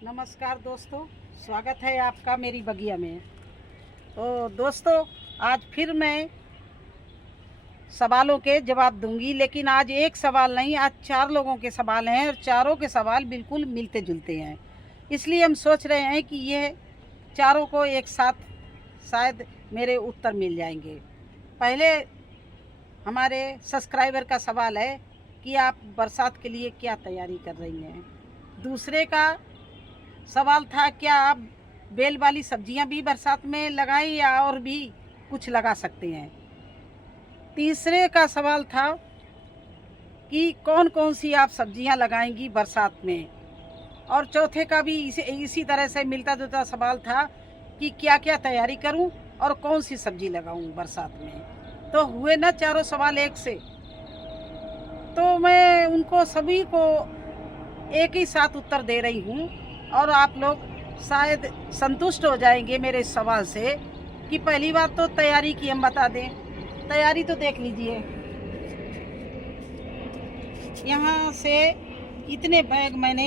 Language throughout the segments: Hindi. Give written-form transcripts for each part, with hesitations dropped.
नमस्कार दोस्तों, स्वागत है आपका मेरी बगिया में। तो दोस्तों, आज फिर मैं सवालों के जवाब दूंगी, लेकिन आज एक सवाल नहीं, आज 4 लोगों के सवाल हैं और चारों के सवाल बिल्कुल मिलते जुलते हैं। इसलिए हम सोच रहे हैं कि ये चारों को एक साथ शायद मेरे उत्तर मिल जाएंगे। पहले हमारे सब्सक्राइबर का सवाल है कि आप बरसात के लिए क्या तैयारी कर रही हैं। दूसरे का सवाल था, क्या आप बेल वाली सब्जियां भी बरसात में लगाएं या और भी कुछ लगा सकते हैं। तीसरे का सवाल था कि कौन कौन सी आप सब्जियां लगाएंगी बरसात में। और चौथे का भी इसी तरह से मिलता जुलता सवाल था कि क्या क्या तैयारी करूं और कौन सी सब्जी लगाऊं बरसात में। तो हुए ना चारों सवाल एक से। तो मैं उनको सभी को एक ही साथ उत्तर दे रही हूं और आप लोग शायद संतुष्ट हो जाएंगे मेरे सवाल से कि पहली बात तो तैयारी की हम बता दें। तैयारी तो देख लीजिए, यहाँ से इतने बैग मैंने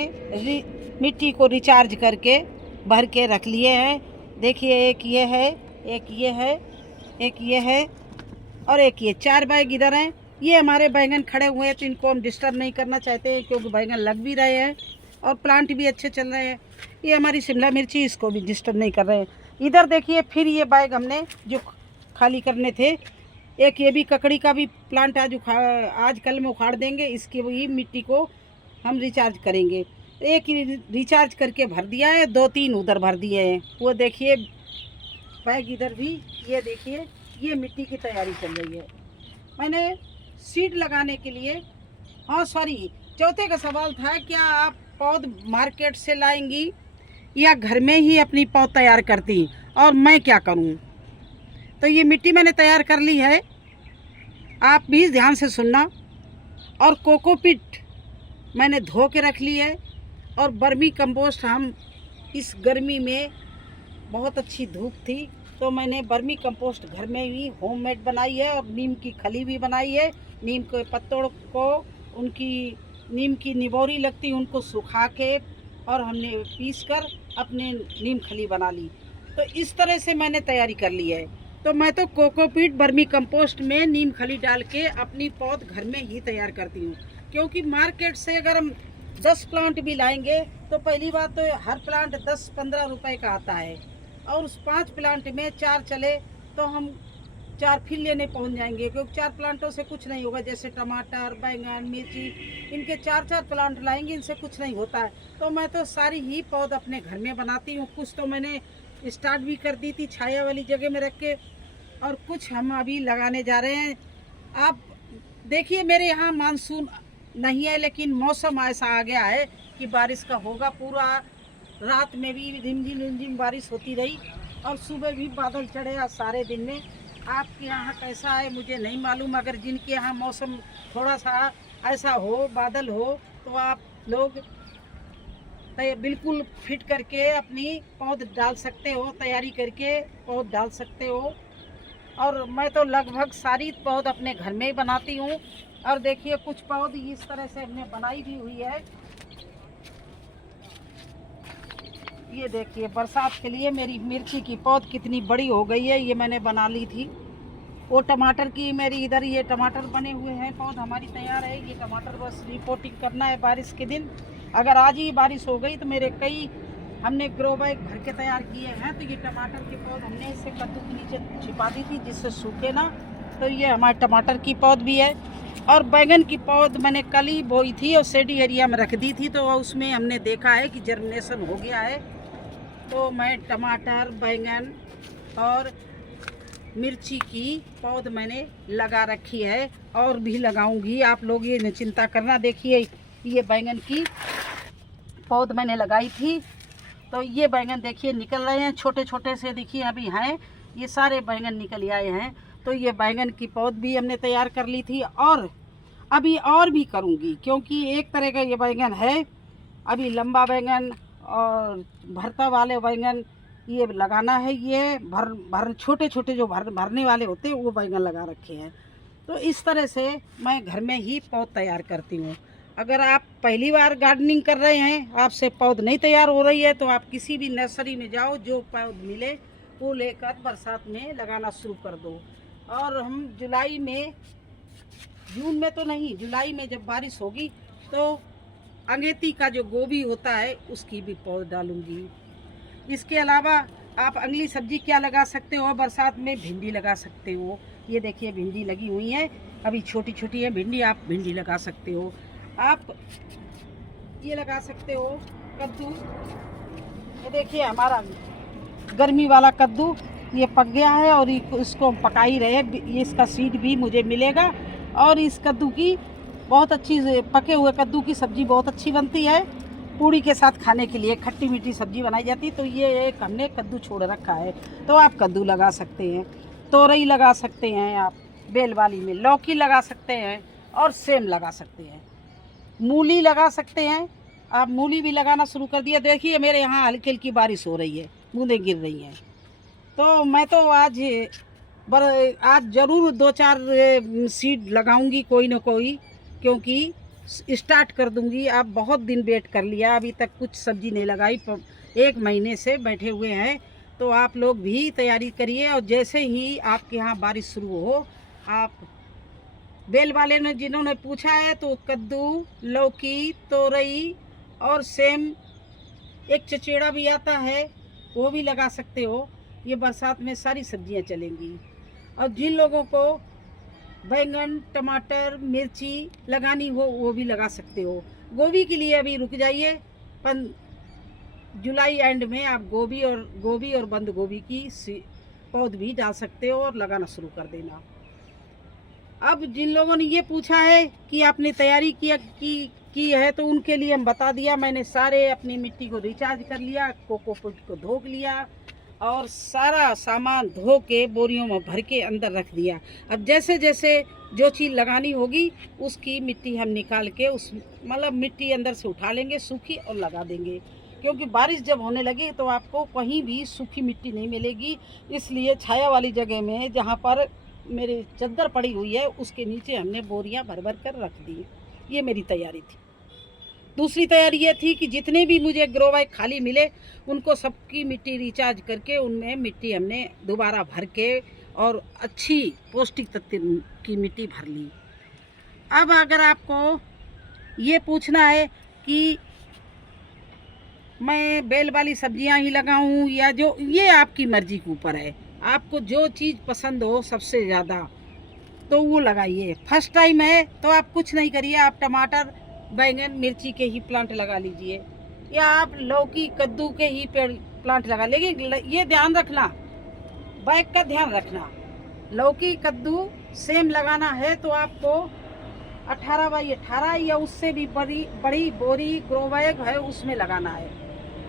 मिट्टी को रिचार्ज करके भर के रख लिए हैं। देखिए, एक ये है, एक ये है, एक ये है और एक ये, 4 बैग इधर हैं। ये हमारे बैंगन खड़े हुए हैं तो इनको हम डिस्टर्ब नहीं करना चाहते हैं, क्योंकि बैंगन लग भी रहे हैं और प्लांट भी अच्छे चल रहे हैं। ये हमारी शिमला मिर्ची, इसको भी डिस्टर्ब नहीं कर रहे हैं। इधर देखिए, फिर ये बैग हमने जो खाली करने थे, एक ये भी ककड़ी का भी प्लांट आज कल में उखाड़ देंगे। इसकी वही मिट्टी को हम रिचार्ज करेंगे। एक रिचार्ज करके भर दिया है, 2-3 उधर भर दिए हैं। वो देखिए बैग इधर भी, ये देखिए, ये मिट्टी की तैयारी चल रही है। मैंने सीड लगाने के लिए, हाँ सॉरी, चौथे का सवाल था, क्या आप पौध मार्केट से लाएंगी या घर में ही अपनी पौध तैयार करती और मैं क्या करूं। तो ये मिट्टी मैंने तैयार कर ली है, आप भी ध्यान से सुनना। और कोकोपीट मैंने धो के रख ली है। और वर्मी कंपोस्ट, हम इस गर्मी में बहुत अच्छी धूप थी तो मैंने वर्मी कंपोस्ट घर में ही होममेड बनाई है और नीम की खली भी बनाई है। नीम के पत्तों को, उनकी नीम की निबोरी लगती, उनको सुखा के और हमने पीस कर अपने नीम खली बना ली। तो इस तरह से मैंने तैयारी कर ली है। तो मैं तो कोकोपीट वर्मी कंपोस्ट में नीम खली डाल के अपनी पौध घर में ही तैयार करती हूँ। क्योंकि मार्केट से अगर हम 10 प्लांट भी लाएंगे तो पहली बात तो हर प्लांट 10-15 रुपए का आता है, और उस 5 प्लांट में 4 चले तो हम 4 फिर लेने पहुंच जाएंगे, क्योंकि 4 प्लांटों से कुछ नहीं होगा। जैसे टमाटर, बैंगन, मिर्ची, इनके 4-4 प्लांट लाएंगे, इनसे कुछ नहीं होता है। तो मैं तो सारी ही पौध अपने घर में बनाती हूँ। कुछ तो मैंने स्टार्ट भी कर दी थी छाया वाली जगह में रख के, और कुछ हम अभी लगाने जा रहे हैं। आप देखिए, मेरे यहाँ मानसून नहीं है, लेकिन मौसम ऐसा आ गया है कि बारिश का होगा। पूरा रात में भी रिमझिम रिमझिम बारिश होती रही और सुबह भी बादल चढ़े आज सारे दिन में। आपके यहाँ कैसा है मुझे नहीं मालूम। अगर जिनके यहाँ मौसम थोड़ा सा ऐसा हो, बादल हो, तो आप लोग बिल्कुल फिट करके अपनी पौध डाल सकते हो, तैयारी करके पौध डाल सकते हो। और मैं तो लगभग सारी पौध अपने घर में ही बनाती हूँ। और देखिए, कुछ पौध इस तरह से हमने बनाई भी हुई है। ये देखिए, बरसात के लिए मेरी मिर्ची की पौध कितनी बड़ी हो गई है, ये मैंने बना ली थी। वो टमाटर की मेरी इधर ये टमाटर बने हुए हैं, पौध हमारी तैयार है। ये टमाटर बस रिपोर्टिंग करना है बारिश के दिन। अगर आज ही बारिश हो गई तो मेरे कई हमने ग्रो बैग भर के तैयार किए हैं। तो ये टमाटर के पौध हमने इसे कद्दू के नीचे छिपा दी थी जिससे सूखे ना। तो ये हमारे टमाटर की पौध भी है। और बैंगन की पौध मैंने कल ही बोई थी और शेडी एरिया में रख दी थी, तो उसमें हमने देखा है कि जर्मिनेशन हो गया है। तो मैं टमाटर, बैंगन और मिर्ची की पौध मैंने लगा रखी है और भी लगाऊंगी। आप लोग ये चिंता करना। देखिए, ये बैंगन की पौध मैंने लगाई थी, तो ये बैंगन देखिए निकल रहे हैं, छोटे छोटे से देखिए अभी हैं। ये सारे बैंगन निकल आए हैं। तो ये बैंगन की पौध भी हमने तैयार कर ली थी और अभी और भी करूंगी, क्योंकि एक तरह का ये बैंगन है। अभी लंबा बैंगन और भरता वाले बैंगन ये लगाना है। ये भर छोटे छोटे जो भरने वाले होते हैं वो बैंगन लगा रखे हैं। तो इस तरह से मैं घर में ही पौध तैयार करती हूँ। अगर आप पहली बार गार्डनिंग कर रहे हैं, आपसे पौध नहीं तैयार हो रही है, तो आप किसी भी नर्सरी में जाओ, जो पौध मिले वो लेकर बरसात में लगाना शुरू कर दो। और हम जुलाई में, जून में तो नहीं, जुलाई में जब बारिश होगी तो अंगेती का जो गोभी होता है उसकी भी पौध डालूंगी। इसके अलावा आप अगली सब्जी क्या लगा सकते हो? बरसात में भिंडी लगा सकते हो। ये देखिए भिंडी लगी हुई है, अभी छोटी छोटी है भिंडी, आप भिंडी लगा सकते हो। आप ये लगा सकते हो कद्दू। ये देखिए हमारा गर्मी वाला कद्दू ये पक गया है और इसको पका ही रहे, ये इसका सीड भी मुझे मिलेगा। और इस कद्दू की बहुत अच्छी, पके हुए कद्दू की सब्ज़ी बहुत अच्छी बनती है, पूड़ी के साथ खाने के लिए खट्टी मीठी सब्ज़ी बनाई जाती है। तो ये एक हमने कद्दू छोड़ रखा है, तो आप कद्दू लगा सकते हैं, तोरई लगा सकते हैं, आप बेल वाली में लौकी लगा सकते हैं और सेम लगा सकते हैं, मूली लगा सकते हैं। आप मूली भी लगाना शुरू कर दिया। देखिए मेरे यहाँ हल्की हल्की बारिश हो रही है, बूंदें गिर रही हैं। तो मैं तो आज ज़रूर 2-4 सीड लगाऊंगी कोई ना कोई, क्योंकि स्टार्ट कर दूंगी। आप बहुत दिन वेट कर लिया, अभी तक कुछ सब्जी नहीं लगाई, 1 महीने से बैठे हुए हैं। तो आप लोग भी तैयारी करिए और जैसे ही आपके यहाँ बारिश शुरू हो, आप बेल वाले ने जिन्होंने पूछा है तो कद्दू, लौकी, तोरई और सेम, एक चचेड़ा भी आता है वो भी लगा सकते हो। ये बरसात में सारी सब्जियां चलेंगी। और जिन लोगों को बैंगन, टमाटर, मिर्ची लगानी हो वो भी लगा सकते हो। गोभी के लिए अभी रुक जाइए, जुलाई एंड में आप गोभी और बंद गोभी की पौध भी डाल सकते हो और लगाना शुरू कर देना। अब जिन लोगों ने ये पूछा है कि आपने तैयारी की है, तो उनके लिए हम बता दिया। मैंने सारे अपनी मिट्टी को रिचार्ज कर लिया, कोकोपीट को धो लिया और सारा सामान धो के बोरियों में भर के अंदर रख दिया। अब जैसे जैसे जो चीज़ लगानी होगी उसकी मिट्टी हम निकाल के मतलब मिट्टी अंदर से उठा लेंगे सूखी और लगा देंगे। क्योंकि बारिश जब होने लगी तो आपको कहीं भी सूखी मिट्टी नहीं मिलेगी, इसलिए छाया वाली जगह में जहाँ पर मेरी चद्दर पड़ी हुई है उसके नीचे हमने बोरियां भर भर कर रख दी। ये मेरी तैयारी थी। दूसरी तैयारी ये थी कि जितने भी मुझे ग्रो बैग खाली मिले उनको सबकी मिट्टी रिचार्ज करके उनमें मिट्टी हमने दोबारा भर के और अच्छी पौष्टिक तत्व की मिट्टी भर ली। अब अगर आपको ये पूछना है कि मैं बेल वाली सब्जियां ही लगाऊं या जो, ये आपकी मर्जी के ऊपर है। आपको जो चीज़ पसंद हो सबसे ज़्यादा तो वो लगाइए। फर्स्ट टाइम है तो आप कुछ नहीं करिए, आप टमाटर, बैंगन, मिर्ची के ही प्लांट लगा लीजिए या आप लौकी, कद्दू के ही पेड़ प्लांट लगा। लेकिन ये ध्यान रखना, बैग का ध्यान रखना, लौकी कद्दू सेम लगाना है तो आपको 18 बाई 18 या उससे भी बड़ी बोरी ग्रो बैग है उसमें लगाना है।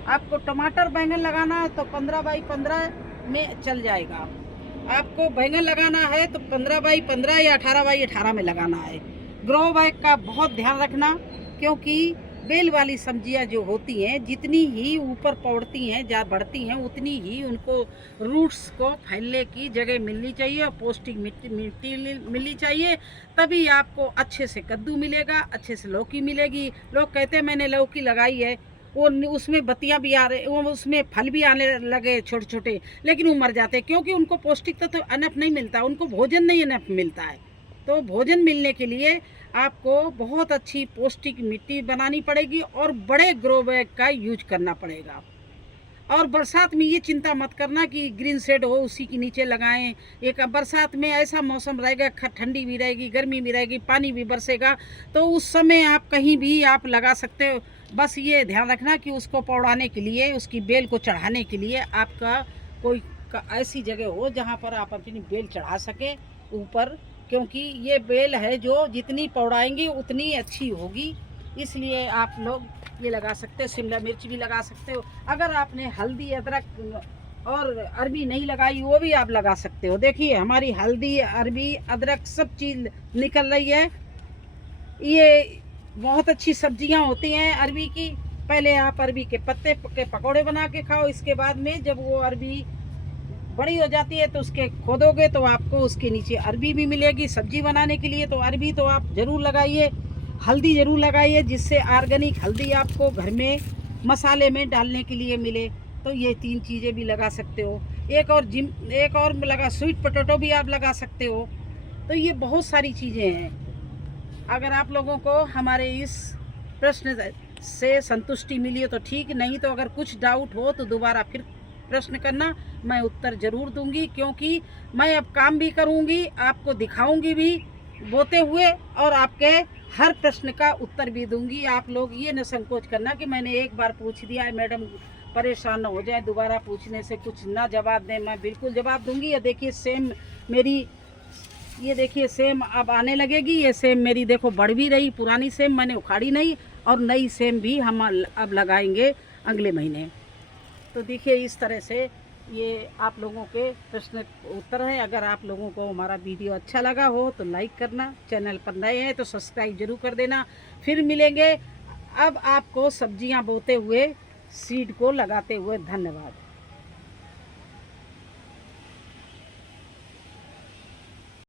आपको टमाटर बैंगन लगाना है तो 15 बाई 15 में चल जाएगा। आपको बैंगन लगाना है तो 15 बाई 15 या 18 बाई 18 में लगाना है। ग्रो बैग का बहुत ध्यान रखना, क्योंकि बेल वाली सब्जियां जो होती हैं जितनी ही ऊपर पौड़ती हैं या बढ़ती हैं उतनी ही उनको रूट्स को फैलने की जगह मिलनी चाहिए और पौष्टिक मिट्टी मिलनी चाहिए। तभी आपको अच्छे से कद्दू मिलेगा, अच्छे से लौकी मिलेगी। लोग कहते हैं मैंने लौकी लगाई है, वो उसमें बत्तियां भी आ रहे, वो उसमें फल भी आने लगे छोटे छोटे, लेकिन वो मर जाते हैं क्योंकि उनको पौष्टिक तत्व अनफ नहीं मिलता, उनको भोजन नहीं अनफ मिलता है। तो भोजन मिलने के लिए आपको बहुत अच्छी पौष्टिक मिट्टी बनानी पड़ेगी और बड़े ग्रो बैग का यूज करना पड़ेगा। और बरसात में ये चिंता मत करना कि ग्रीन शेड हो उसी के नीचे लगाएं। एक बरसात में ऐसा मौसम रहेगा, ठंडी भी रहेगी, गर्मी भी रहेगी, पानी भी बरसेगा, तो उस समय आप कहीं भी आप लगा सकते हो। बस ये ध्यान रखना कि उसको पौड़ाने के लिए, उसकी बेल को चढ़ाने के लिए आपका कोई ऐसी जगह हो जहाँ पर आप अपनी बेल चढ़ा सके ऊपर, क्योंकि ये बेल है जो जितनी पौड़ाएंगी उतनी अच्छी होगी। इसलिए आप लोग ये लगा सकते हो। शिमला मिर्च भी लगा सकते हो। अगर आपने हल्दी, अदरक और अरबी नहीं लगाई वो भी आप लगा सकते हो। देखिए हमारी हल्दी, अरबी, अदरक सब चीज़ निकल रही है। ये बहुत अच्छी सब्जियां होती हैं अरबी की। पहले आप अरबी के पत्ते के पकौड़े बना के खाओ, इसके बाद में जब वो अरबी बड़ी हो जाती है तो उसके खोदोगे तो आपको उसके नीचे अरबी भी मिलेगी सब्जी बनाने के लिए। तो अरबी तो आप ज़रूर लगाइए। हल्दी ज़रूर लगाइए, जिससे ऑर्गेनिक हल्दी आपको घर में मसाले में डालने के लिए मिले। तो ये 3 चीज़ें भी लगा सकते हो। एक और लगा, स्वीट पोटैटो भी आप लगा सकते हो। तो ये बहुत सारी चीज़ें हैं। अगर आप लोगों को हमारे इस प्रश्न से संतुष्टि मिली हो तो ठीक, नहीं तो अगर कुछ डाउट हो तो दोबारा फिर प्रश्न करना, मैं उत्तर ज़रूर दूंगी। क्योंकि मैं अब काम भी करूंगी, आपको दिखाऊंगी भी बोते हुए, और आपके हर प्रश्न का उत्तर भी दूंगी। आप लोग ये न संकोच करना कि मैंने एक बार पूछ दिया है, मैडम परेशान न हो जाए दोबारा पूछने से, कुछ ना जवाब दें, मैं बिल्कुल जवाब दूंगी। ये देखिए सेम मेरी, ये देखिए सेम अब आने लगेगी। ये सेम मेरी देखो बढ़ भी रही, पुरानी सेम मैंने उखाड़ी नहीं, और नई सेम भी हम अब लगाएंगे अगले महीने। तो देखिए इस तरह से ये आप लोगों के प्रश्न उत्तर हैं। अगर आप लोगों को हमारा वीडियो अच्छा लगा हो तो लाइक करना, चैनल पर नए हैं तो सब्सक्राइब जरूर कर देना। फिर मिलेंगे अब आपको सब्जियां बोते हुए, सीड को लगाते हुए। धन्यवाद।